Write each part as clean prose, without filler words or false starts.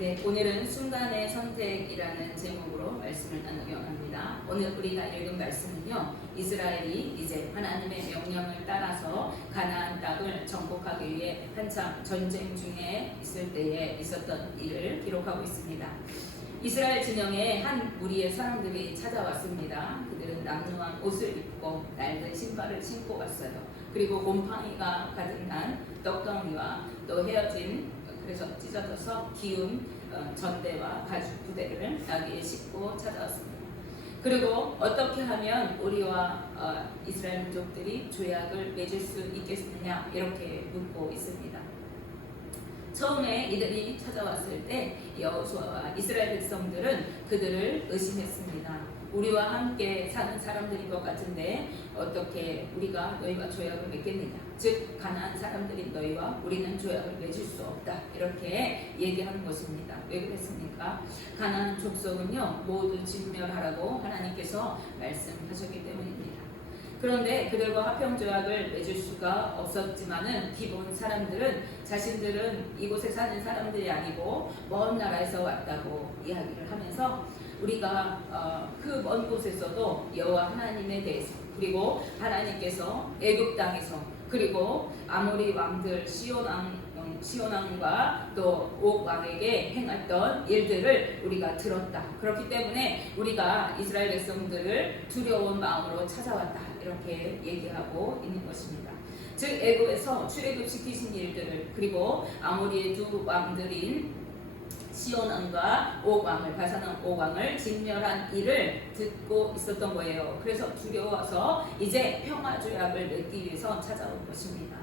네, 오늘은 순간의 선택이라는 제목으로 말씀을 나누려 합니다. 오늘 우리가 읽은 말씀은요, 이스라엘이 이제 하나님의 명령을 따라서 가나안 땅을 정복하기 위해 한참 전쟁 중에 있을 때에 있었던 일을 기록하고 있습니다. 이스라엘 진영에 한 무리의 사람들이 찾아왔습니다. 그들은 남루한 옷을 입고 낡은 신발을 신고 왔어요. 그리고 곰팡이가 가득난 떡덩이와 또 헤어진 그래서 찢어져서 기운 전대와 가죽 부대를 여기에 싣고 찾아왔습니다. 그리고 어떻게 하면 우리와 이스라엘 민족들이 조약을 맺을 수 있겠느냐 이렇게 묻고 있습니다. 처음에 이들이 찾아왔을 때 여호수아와 이스라엘 백성들은 그들을 의심했습니다. 우리와 함께 사는 사람들인 것 같은데 어떻게 우리가 너희와 조약을 맺겠느냐, 즉 가나안 사람들인 너희와 우리는 조약을 맺을 수 없다 이렇게 얘기하는 것입니다. 왜 그랬습니까? 가나안 족속은요 모두 진멸하라고 하나님께서 말씀하셨기 때문입니다. 그런데 그들과 화평조약을 맺을 수가 없었지만은 기본 사람들은 자신들은 이곳에 사는 사람들이 아니고 먼 나라에서 왔다고 이야기를 하면서 우리가 그 먼 곳에서도 여호와 하나님에 대해서 그리고 하나님께서 애굽 땅에서 그리고 아모리 왕들 시온왕과 또 옥 왕에게 행했던 일들을 우리가 들었다. 그렇기 때문에 우리가 이스라엘 백성들을 두려운 마음으로 찾아왔다. 이렇게 얘기하고 있는 것입니다. 즉 애굽에서 출애굽시키신 일들을 그리고 아모리의 두 왕들인 시온왕과 옥왕을 바산왕 옥왕을 진멸한 일을 듣고 있었던 거예요. 그래서 두려워서 이제 평화조약을 맺기 위해서 찾아온 것입니다.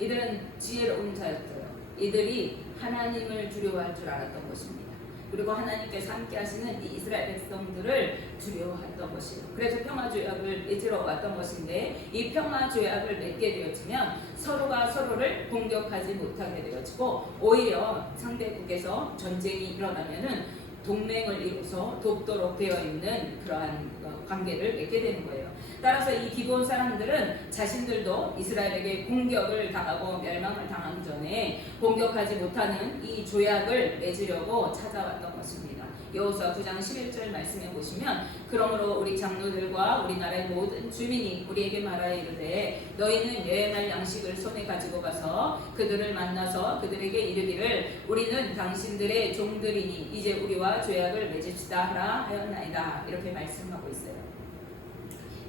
이들은 지혜로운 자였어요. 이들이 하나님을 두려워할 줄 알았던 것입니다. 그리고 하나님께서 함께 하시는 이 이스라엘 백성들을 두려워했던 것이에요. 그래서 평화조약을 맺으러 왔던 것인데 이 평화조약을 맺게 되어지면 서로가 서로를 공격하지 못하게 되어지고 오히려 상대국에서 전쟁이 일어나면은 동맹을 이루어서 돕도록 되어 있는 그러한 관계를 맺게 되는 거예요. 따라서 이 기브온 사람들은 자신들도 이스라엘에게 공격을 당하고 멸망을 당하기 전에 공격하지 못하는 이 조약을 맺으려고 찾아왔던 것입니다. 여호수아 9장 11절 말씀해 보시면 그러므로 우리 장로들과 우리나라의 모든 주민이 우리에게 말하여 이르되 너희는 여행할 양식을 손에 가지고 가서 그들을 만나서 그들에게 이르기를 우리는 당신들의 종들이니 이제 우리와 조약을 맺읍시다 하라 하였나이다. 이렇게 말씀하고 있어요.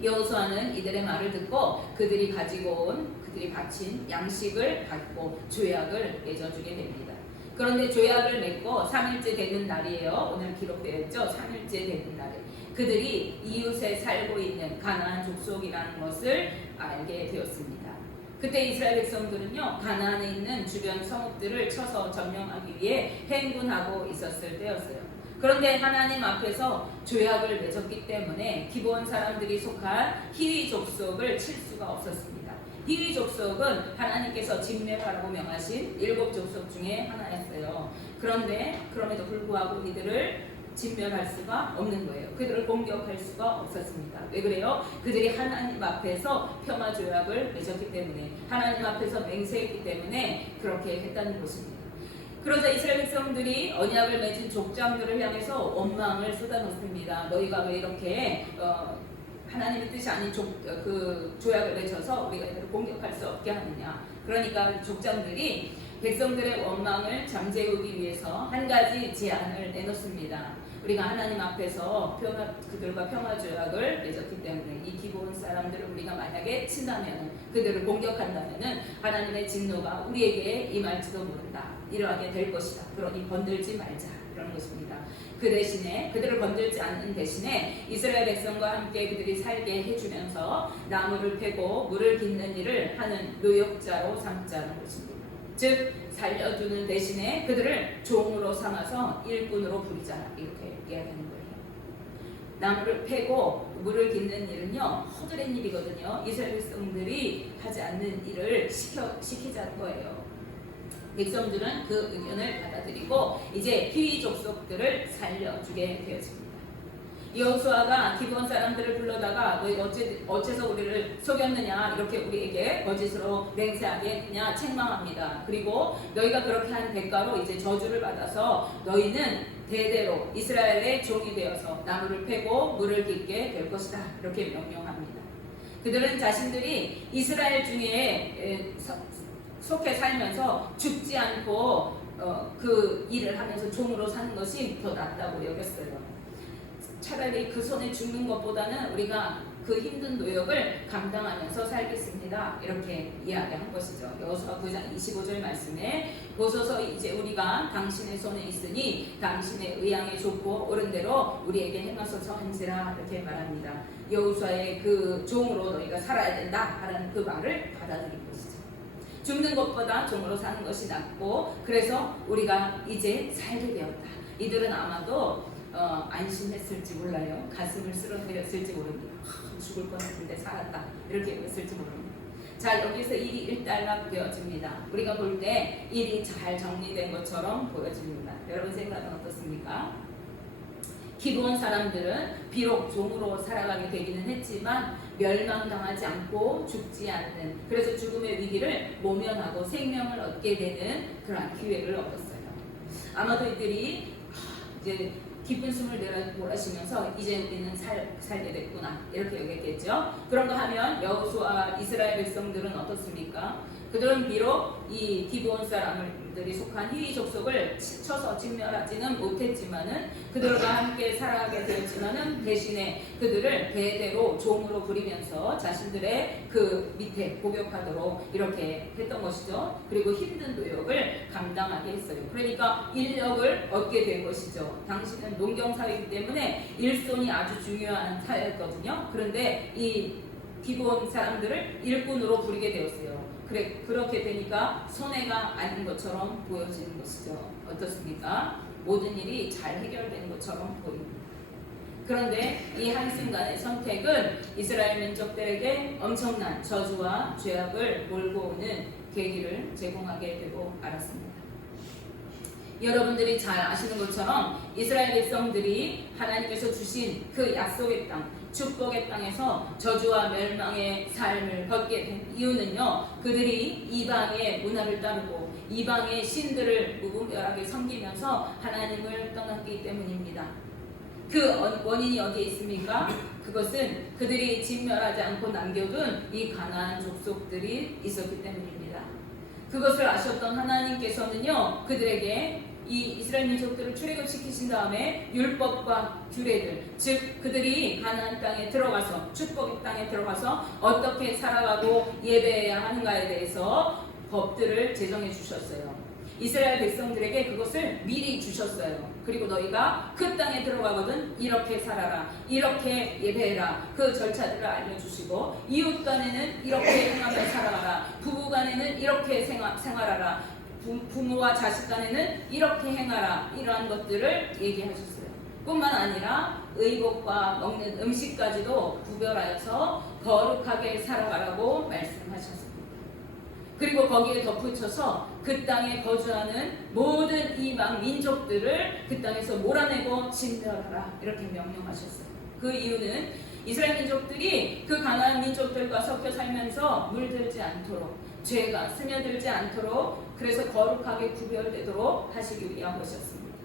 여호수아는 이들의 말을 듣고 그들이 가지고 온 그들이 바친 양식을 갖고 조약을 맺어주게 됩니다. 그런데 조약을 맺고 3일째 되는 날이에요. 오늘 기록되어 있죠. 3일째 되는 날에 그들이 이웃에 살고 있는 가나안 족속이라는 것을 알게 되었습니다. 그때 이스라엘 백성들은요 가나안에 있는 주변 성읍들을 쳐서 점령하기 위해 행군하고 있었을 때였어요. 그런데 하나님 앞에서 조약을 맺었기 때문에 기브온 사람들이 속한 히위 족속을 칠 수가 없었습니다. 히위 족속은 하나님께서 진멸하라고 명하신 7족속 중에 하나였어요. 그런데 그럼에도 불구하고 이들을 진멸할 수가 없는 거예요. 그들을 공격할 수가 없었습니다. 왜 그래요? 그들이 하나님 앞에서 평화조약을 맺었기 때문에 하나님 앞에서 맹세했기 때문에 그렇게 했다는 것입니다. 그러자 이스라엘 백성들이 언약을 맺은 족장들을 향해서 원망을 쏟아놓습니다. 너희가 왜 이렇게 하나님의 뜻이 아닌 그 조약을 맺어서 우리가 이들을 공격할 수 없게 하느냐. 그러니까 족장들이 백성들의 원망을 잠재우기 위해서 한 가지 제안을 내놓습니다. 우리가 하나님 앞에서 그들과 평화조약을 맺었기 때문에 이 기브온 사람들을 우리가 만약에 친다면 그들을 공격한다면 하나님의 진노가 우리에게 임할지도 모른다. 이러하게 될 것이다. 그러니 건들지 말자. 그런 것입니다. 그 대신에 그들을 건들지 않는 대신에 이스라엘 백성과 함께 그들이 살게 해주면서 나무를 패고 물을 깃는 일을 하는 노역자로 삼자는 것입니다. 즉 살려주는 대신에 그들을 종으로 삼아서 일꾼으로 부리자 이렇게 이야기하는 거예요. 나무를 패고 물을 깃는 일은요 허드렛 일이거든요. 이스라엘 백성들이 하지 않는 일을 시키자는 거예요. 백성들은 그 의견을 받아들이고 이제 히위 족속들을 살려주게 되었습니다. 여호수아가 기브온 사람들을 불러다가 너희 어째서 우리를 속였느냐, 이렇게 우리에게 거짓으로 맹세하게 했느냐 책망합니다. 그리고 너희가 그렇게 한 대가로 이제 저주를 받아서 너희는 대대로 이스라엘의 종이 되어서 나무를 패고 물을 깃게 될 것이다, 이렇게 명령합니다. 그들은 자신들이 이스라엘 중에 속해 살면서 죽지 않고 그 일을 하면서 종으로 사는 것이 더 낫다고 여겼어요. 차라리 그 손에 죽는 것보다는 우리가 그 힘든 노역을 감당하면서 살겠습니다, 이렇게 이야기한 것이죠. 여호수아 9장 25절 말씀에 보소서 이제 우리가 당신의 손에 있으니 당신의 의향에 좋고 옳은 대로 우리에게 행하소서 한지라, 이렇게 말합니다. 여호수아의 그 종으로 너희가 살아야 된다 하는 그 말을 받아들인 것이죠. 죽는 것보다 종으로 사는 것이 낫고, 그래서 우리가 이제 살게 되었다. 이들은 아마도 안심했을지 몰라요. 가슴을 쓸어내렸을지 모릅니다. 죽을 뻔했는데 살았다, 이렇게 했을지 모릅니다. 자, 여기서 일이 일단락되어집니다. 우리가 볼 때 일이 잘 정리된 것처럼 보여집니다. 여러분 생각은 어떻습니까? 기브온 사람들은 비록 종으로 살아가게 되기는 했지만 멸망당하지 않고 죽지 않는, 그래서 죽음의 위기를 모면하고 생명을 얻게 되는 그러한 기회를 얻었어요. 아마도 이들이 이제 깊은 숨을 몰아쉬면서 이제 우리는 살게 됐구나, 이렇게 여겼겠죠. 그런가 하면 여호수아 이스라엘 백성들은 어떻습니까? 그들은 비록 이 기브온 사람들이 속한 히위 족속을 쳐서 진멸하지는 못했지만은 그들과 함께 살아가게 되었지만은 대신에 그들을 대대로 종으로 부리면서 자신들의 그 밑에 복역하도록 이렇게 했던 것이죠. 그리고 힘든 노역을 감당하게 했어요. 그러니까 인력을 얻게 된 것이죠. 당시는 농경사회이기 때문에 일손이 아주 중요한 사회였거든요. 그런데 이 기브온 사람들을 일꾼으로 부리게 되었어요. 그렇게 되니까 손해가 아닌 것처럼 보여지는 것이죠. 어떻습니까? 모든 일이 잘 해결되는 것처럼 보입니다. 그런데 이 한순간의 선택은 이스라엘 민족들에게 엄청난 저주와 죄악을 몰고 오는 계기를 제공하게 되고 말았습니다. 여러분들이 잘 아시는 것처럼 이스라엘 백성들이 하나님께서 주신 그 약속의 땅, 축복의 땅에서 저주와 멸망의 삶을 걷게 된 이유는요, 그들이 이방의 문화를 따르고 이방의 신들을 무분별하게 섬기면서 하나님을 떠났기 때문입니다. 그 원인이 어디에 있습니까? 그것은 그들이 진멸하지 않고 남겨둔 이 가나안 족속들이 있었기 때문입니다. 그것을 아셨던 하나님께서는요, 그들에게 이 이스라엘 민족들을 출애굽시키신 다음에 율법과 규례들, 즉 그들이 가나안 땅에 들어가서 축복의 땅에 들어가서 어떻게 살아가고 예배해야 하는가에 대해서 법들을 제정해 주셨어요. 이스라엘 백성들에게 그것을 미리 주셨어요. 그리고 너희가 그 땅에 들어가거든 이렇게 살아라, 이렇게 예배해라, 그 절차들을 알려주시고, 이웃 간에는 이렇게 행하며 살아가라, 부부 간에는 이렇게 생활하라, 부모와 자식 간에는 이렇게 행하라, 이러한 것들을 얘기하셨어요. 뿐만 아니라 의복과 먹는 음식까지도 구별하여서 거룩하게 살아가라고 말씀하셨습니다. 그리고 거기에 덧붙여서 그 땅에 거주하는 모든 이방 민족들을 그 땅에서 몰아내고 진멸하라, 이렇게 명령하셨어요. 그 이유는 이스라엘 민족들이 그 가나안 민족들과 섞여 살면서 물들지 않도록, 죄가 스며들지 않도록, 그래서 거룩하게 구별되도록 하시기 위한 것이었습니다.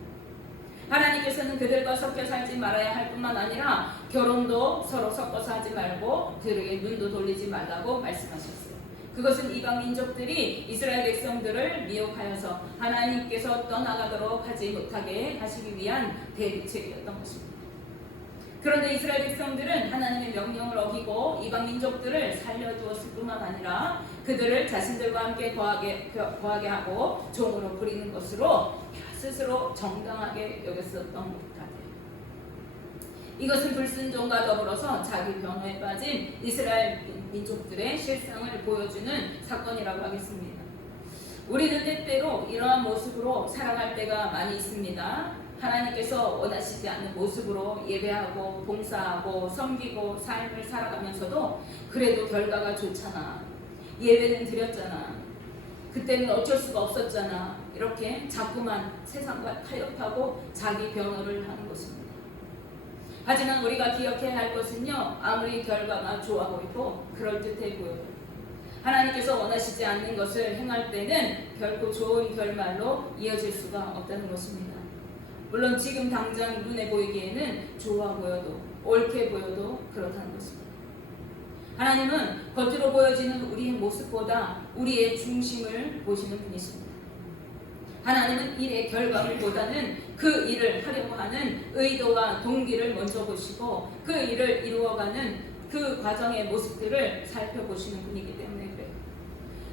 하나님께서는 그들과 섞여 살지 말아야 할 뿐만 아니라 결혼도 서로 섞어서 하지 말고 그들에게 눈도 돌리지 말라고 말씀하셨어요. 그것은 이방 민족들이 이스라엘 백성들을 미혹하여서 하나님께서 떠나가도록 하지 못하게 하시기 위한 대비책이었던 것입니다. 그런데 이스라엘 백성들은 하나님의 명령을 어기고 이방 민족들을 살려두었을 뿐만 아니라 그들을 자신들과 함께 거하게 하고 종으로 부리는 것으로 스스로 정당하게 여겼었던 것 같아요. 이것은 불순종과 더불어서 자기 변호에 빠진 이스라엘 민족들의 실상을 보여주는 사건이라고 하겠습니다. 우리는 때때로 이러한 모습으로 살아갈 때가 많이 있습니다. 하나님께서 원하시지 않는 모습으로 예배하고 봉사하고 섬기고 삶을 살아가면서도 그래도 결과가 좋잖아, 예배는 드렸잖아, 그때는 어쩔 수가 없었잖아, 이렇게 자꾸만 세상과 타협하고 자기 변호를 하는 것입니다. 하지만 우리가 기억해야 할 것은요, 아무리 결과가 좋아 보이고 그럴듯해 보여도 하나님께서 원하시지 않는 것을 행할 때는 결코 좋은 결말로 이어질 수가 없다는 것입니다. 물론 지금 당장 눈에 보이기에는 좋아 보여도 옳게 보여도 그렇다는 것입니다. 하나님은 겉으로 보여지는 우리의 모습보다 우리의 중심을 보시는 분이십니다. 하나님은 일의 결과물보다는 그 일을 하려고 하는 의도와 동기를 먼저 보시고 그 일을 이루어가는 그 과정의 모습들을 살펴보시는 분이기 때문에 그래요.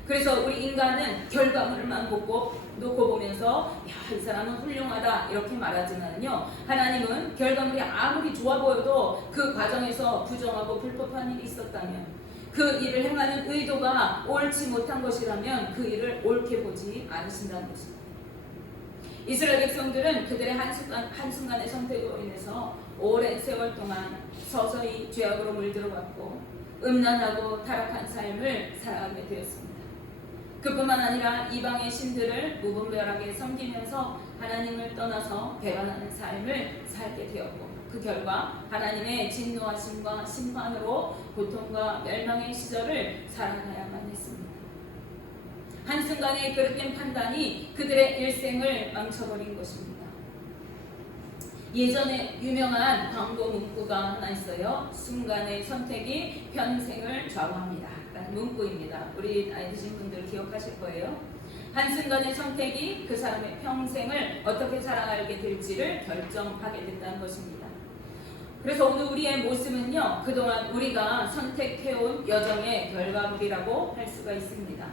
그래서 우리 인간은 결과물만 놓고 보면서 야, 이 사람은 훌륭하다 이렇게 말하지만요, 하나님은 결과물이 아무리 좋아 보여도 그 과정에서 부정하고 불법한 일이 있었다면, 그 일을 행하는 의도가 옳지 못한 것이라면 그 일을 옳게 보지 않으신다는 것입니다. 이스라엘 백성들은 그들의 한순간의 선택으로 인해서 오랜 세월 동안 서서히 죄악으로 물들어갔고 음란하고 타락한 삶을 살아가게 되었습니다. 그뿐만 아니라 이방의 신들을 무분별하게 섬기면서 하나님을 떠나서 배반하는 삶을 살게 되었고, 그 결과 하나님의 진노하심과 심판으로 고통과 멸망의 시절을 살아가야만 했습니다. 한순간의 그릇된 판단이 그들의 일생을 망쳐버린 것입니다. 예전에 유명한 광고 문구가 하나 있어요. 순간의 선택이 평생을 좌우합니다 라는 문구입니다. 우리 나이 드신 분들 기억하실 거예요. 한순간의 선택이 그 사람의 평생을 어떻게 살아가게 될지를 결정하게 된다는 것입니다. 그래서 오늘 우리의 모습은요, 그동안 우리가 선택해온 여정의 결과물이라고 할 수가 있습니다.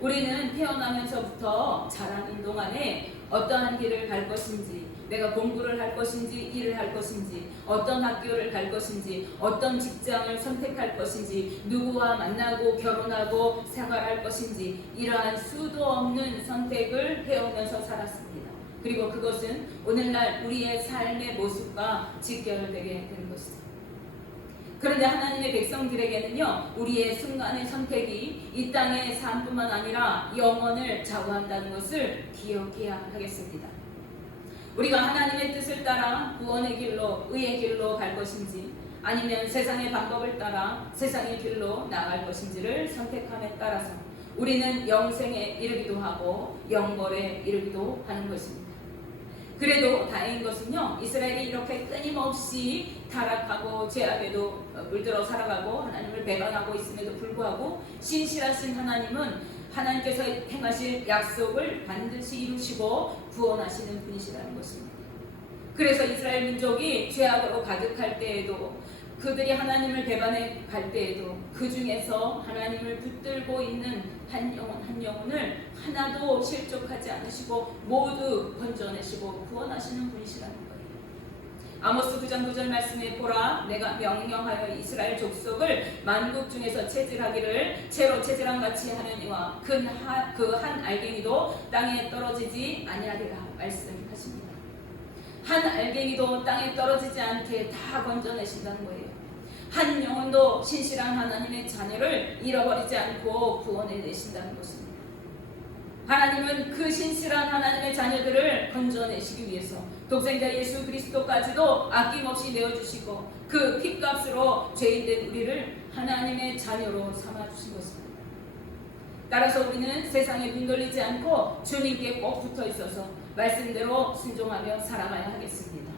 우리는 태어나면서부터 자라는 동안에 어떠한 길을 갈 것인지, 내가 공부를 할 것인지 일을 할 것인지, 어떤 학교를 갈 것인지, 어떤 직장을 선택할 것인지, 누구와 만나고 결혼하고 생활할 것인지, 이러한 수도 없는 선택을 해오면서 살았습니다. 그리고 그것은 오늘날 우리의 삶의 모습과 직결되게 되는 것이죠. 그런데 하나님의 백성들에게는요, 우리의 순간의 선택이 이 땅의 삶뿐만 아니라 영원을 좌우한다는 것을 기억해야 하겠습니다. 우리가 하나님의 뜻을 따라 구원의 길로, 의의 길로 갈 것인지, 아니면 세상의 방법을 따라 세상의 길로 나아갈 것인지를 선택함에 따라서 우리는 영생에 이르기도 하고 영벌에 이르기도 하는 것입니다. 그래도 다행인 것은요, 이스라엘이 이렇게 끊임없이 타락하고 죄악에도 물들어 살아가고 하나님을 배반하고 있음에도 불구하고 신실하신 하나님은 하나님께서 행하실 약속을 반드시 이루시고 구원하시는 분이시라는 것입니다. 그래서 이스라엘 민족이 죄악으로 가득할 때에도, 그들이 하나님을 배반해 갈 때에도 그 중에서 하나님을 붙들고 있는 한 영혼 한 영혼을 하나도 실족하지 않으시고 모두 건져내시고 구원하시는 분이시라는 거예요. 아모스 9장 9절 말씀에 보라, 내가 명령하여 이스라엘 족속을 만국 중에서 체질하기를 채로 체질한 같이 하려니와 그 한 알갱이도 땅에 떨어지지 아니하리라 말씀하십니다. 한 알갱이도 땅에 떨어지지 않게 다 건져내신다는 거예요. 한 영혼도 신실한 하나님의 자녀를 잃어버리지 않고 구원해내신다는 것입니다. 하나님은 그 신실한 하나님의 자녀들을 건져내시기 위해서 독생자 예수 그리스도까지도 아낌없이 내어주시고 그 핏값으로 죄인된 우리를 하나님의 자녀로 삼아주신 것입니다. 따라서 우리는 세상에 눈 돌리지 않고 주님께 꼭 붙어 있어서 말씀대로 순종하며 살아가야 하겠습니다.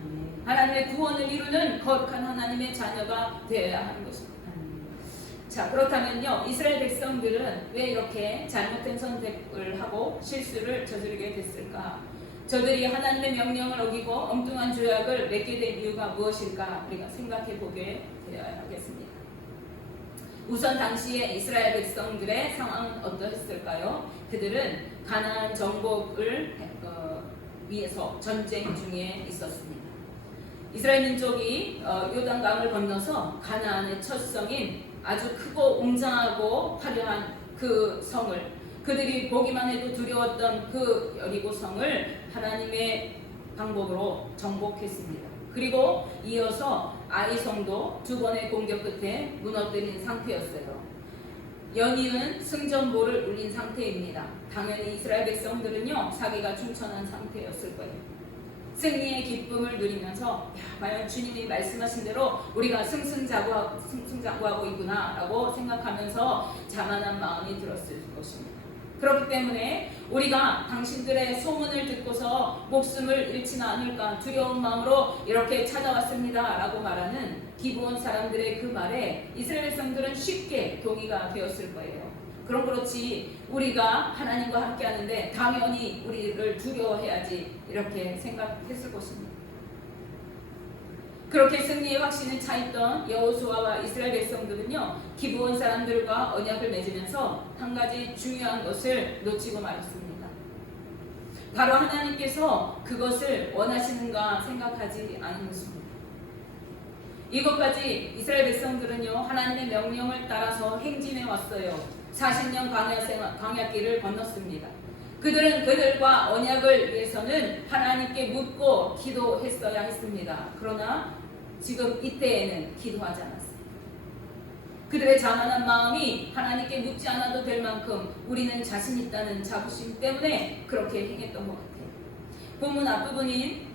하나님의 구원을 이루는 거룩한 하나님의 자녀가 되어야 하는 것입니다. 자, 그렇다면요, 이스라엘 백성들은 왜 이렇게 잘못된 선택을 하고 실수를 저지르게 됐을까? 저들이 하나님의 명령을 어기고 엉뚱한 죄악을 맺게 된 이유가 무엇일까? 우리가 생각해 보게 되어야 하겠습니다. 우선 당시에 이스라엘 백성들의 상황은 어떠했을까요? 그들은 가나안 정복을 위해서 전쟁 중에 있었습니다. 이스라엘 민족이 요단강을 건너서 가나안의 첫 성인 아주 크고 웅장하고 화려한 그 성을, 그들이 보기만 해도 두려웠던 그 여리고 성을 하나님의 방법으로 정복했습니다. 그리고 이어서 아이성도 두 번의 공격 끝에 무너뜨린 상태였어요. 연이은 승전보를 울린 상태입니다. 당연히 이스라엘 백성들은요, 사기가 충천한 상태였을 거예요. 승리의 기쁨을 누리면서 과연 주님이 말씀하신 대로 우리가 승승장구하고 있구나 라고 생각하면서 자만한 마음이 들었을 것입니다. 그렇기 때문에 우리가 당신들의 소문을 듣고서 목숨을 잃지는 않을까 두려운 마음으로 이렇게 찾아왔습니다 라고 말하는 기브온 사람들의 그 말에 이스라엘 백성들은 쉽게 동의가 되었을 거예요. 그럼 그렇지 우리가 하나님과 함께 하는데 당연히 우리를 두려워해야지 이렇게 생각했을 것입니다. 그렇게 승리의 확신을 차있던 여호수아와 이스라엘 백성들은요 기브온 사람들과 언약을 맺으면서 한 가지 중요한 것을 놓치고 말았습니다. 바로 하나님께서 그것을 원하시는가 생각하지 않은 것입니다. 이것까지 이스라엘 백성들은요 하나님의 명령을 따라서 행진해 왔어요. 40년 광야길을 건넜습니다. 그들은 그들과 언약을 위해서는 하나님께 묻고 기도했어야 했습니다. 그러나 지금 이때에는 기도하지 않았습니다. 그들의 자만한 마음이 하나님께 묻지 않아도 될 만큼 우리는 자신 있다는 자부심 때문에 그렇게 행했던 것 같아요. 본문 앞부분인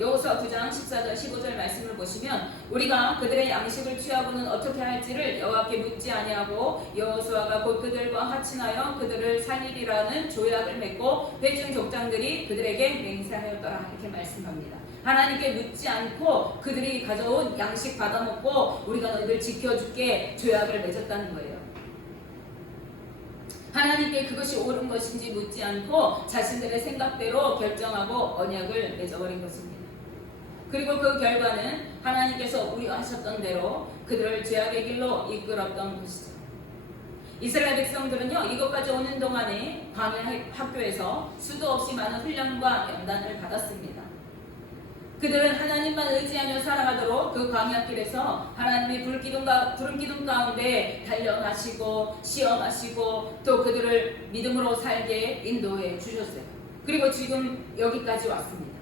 여호수아 9장 14절 15절 말씀을 보시면 우리가 그들의 양식을 취하고는 어떻게 할지를 여호와께 묻지 아니하고 여호수아가 곧 그들과 합친하여 그들을 살리리라는 조약을 맺고 회중 족장들이 그들에게 맹세하였더라 이렇게 말씀합니다. 하나님께 묻지 않고 그들이 가져온 양식 받아먹고 우리가 너희들 지켜줄게 조약을 맺었다는 거예요. 하나님께 그것이 옳은 것인지 묻지 않고 자신들의 생각대로 결정하고 언약을 맺어버린 것입니다. 그리고 그 결과는 하나님께서 우려하셨던 대로 그들을 죄악의 길로 이끌었던 것이죠. 이스라엘 백성들은요 이것까지 오는 동안에 광야 학교에서 수도 없이 많은 훈련과 연단을 받았습니다. 그들은 하나님만 의지하며 살아가도록 그 광야길에서 하나님의 푸른 기둥 가운데 단련하시고 시험하시고 또 그들을 믿음으로 살게 인도해 주셨어요. 그리고 지금 여기까지 왔습니다.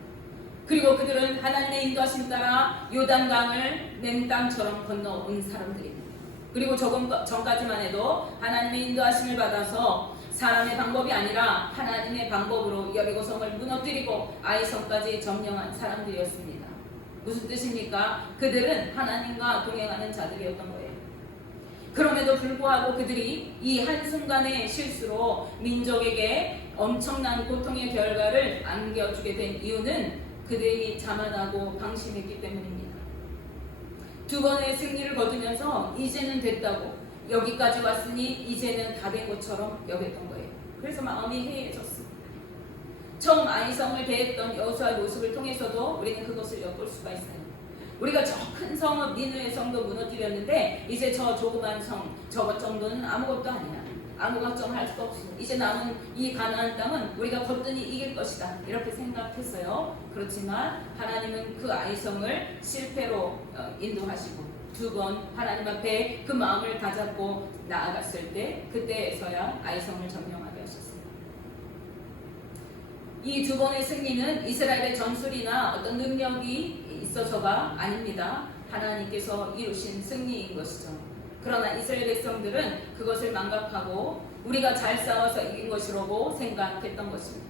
그리고 그들은 하나님의 인도하심 따라 요단강을 맨땅처럼 건너온 사람들입니다. 그리고 조금 전까지만 해도 하나님의 인도하심을 받아서 사람의 방법이 아니라 하나님의 방법으로 여리고성을 무너뜨리고 아이성까지 점령한 사람들이었습니다. 무슨 뜻입니까? 그들은 하나님과 동행하는 자들이었던 거예요. 그럼에도 불구하고 그들이 이 한순간의 실수로 민족에게 엄청난 고통의 결과를 안겨주게 된 이유는 그들이 자만하고 방심했기 때문입니다. 두 번의 승리를 거두면서 이제는 됐다고 여기까지 왔으니 이제는 다 된 것처럼 여겼던 거예요. 그래서 마음이 해이해졌습니다. 처음 아이성을 대했던 여호수아의 모습을 통해서도 우리는 그것을 엿볼 수가 있어요. 우리가 저 큰 성읍 니느웨 성도 무너뜨렸는데 이제 저 조그만 성 저것 정도는 아무것도 아니야. 아무 걱정할 수 없어. 이제 남은 이 가나안 땅은 우리가 거뜬히 이길 것이다. 이렇게 생각했어요. 그렇지만 하나님은 그 아이성을 실패로 인도하시고 두 번 하나님 앞에 그 마음을 다잡고 나아갔을 때 그때에서야 아이성을 점령하게 하셨습니다. 이 두 번의 승리는 이스라엘의 전술이나 어떤 능력이 있어서가 아닙니다. 하나님께서 이루신 승리인 것이죠. 그러나 이스라엘 백성들은 그것을 망각하고 우리가 잘 싸워서 이긴 것이라고 생각했던 것입니다.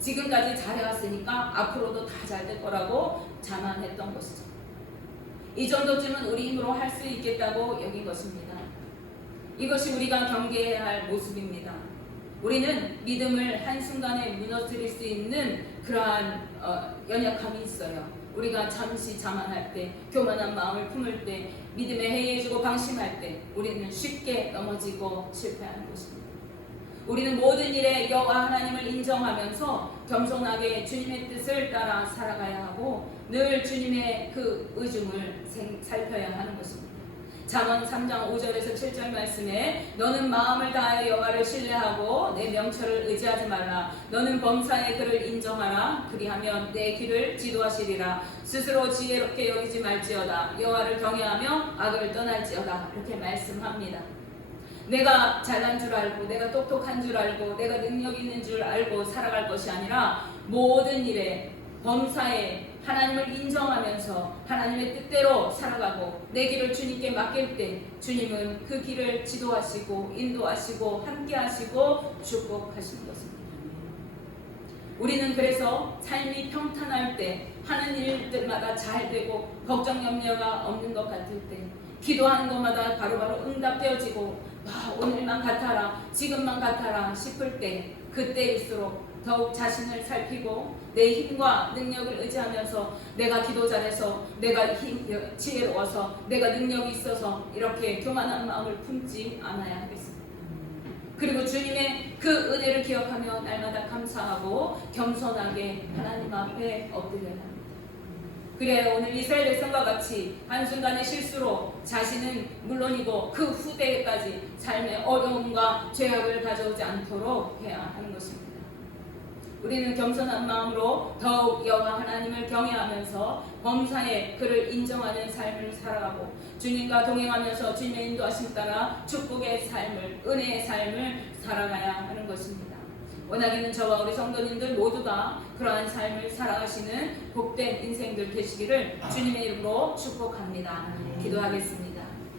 지금까지 잘해왔으니까 앞으로도 다 잘 될 거라고 자만했던 것이죠. 이 정도쯤은 우리 힘으로 할 수 있겠다고 여긴 것입니다. 이것이 우리가 경계해야 할 모습입니다. 우리는 믿음을 한순간에 무너뜨릴 수 있는 그러한 연약함이 있어요. 우리가 잠시 자만할 때, 교만한 마음을 품을 때, 믿음에 해이해지고 방심할 때 우리는 쉽게 넘어지고 실패하는 것입니다. 우리는 모든 일에 여호와 하나님을 인정하면서 겸손하게 주님의 뜻을 따라 살아가야 하고 늘 주님의 그 의중을 살펴야 하는 것입니다. 잠언 3장 5절에서 7절 말씀에 너는 마음을 다하여 여호와를 신뢰하고 내 명철을 의지하지 말라. 너는 범사의 그를 인정하라. 그리하면 내 길을 지도하시리라. 스스로 지혜롭게 여기지 말지어다. 여호와를 경외하며 악을 떠날지어다. 이렇게 말씀합니다. 내가 잘난 줄 알고 내가 똑똑한 줄 알고 내가 능력 있는 줄 알고 살아갈 것이 아니라 모든 일에 범사에 하나님을 인정하면서 하나님의 뜻대로 살아가고 내 길을 주님께 맡길 때 주님은 그 길을 지도하시고 인도하시고 함께하시고 축복하시는 것입니다. 우리는 그래서 삶이 평탄할 때, 하는 일들마다 잘 되고 걱정 염려가 없는 것 같을 때, 기도하는 것마다 바로바로 응답되어지고 오늘만 같아라, 지금만 같아라 싶을 때, 그때일수록 더욱 자신을 살피고 내 힘과 능력을 의지하면서 내가 기도 잘해서, 내가 지혜로워서, 내가 능력이 있어서 이렇게 교만한 마음을 품지 않아야 하겠습니다. 그리고 주님의 그 은혜를 기억하며 날마다 감사하고 겸손하게 하나님 앞에 엎드려야 합니다. 그래야 오늘 이스라엘 백성과 같이 한순간의 실수로 자신은 물론이고 그 후대까지 삶의 어려움과 죄악을 가져오지 않도록 해야 하는 것입니다. 우리는 겸손한 마음으로 더욱 여호와 하나님을 경외하면서 범사에 그를 인정하는 삶을 살아가고 주님과 동행하면서 주님의 인도하심 따라 축복의 삶을, 은혜의 삶을 살아가야 하는 것입니다. 원하기는 저와 우리 성도님들 모두가 그러한 삶을 살아가시는 복된 인생들 되시기를 주님의 이름으로 축복합니다. 기도하겠습니다.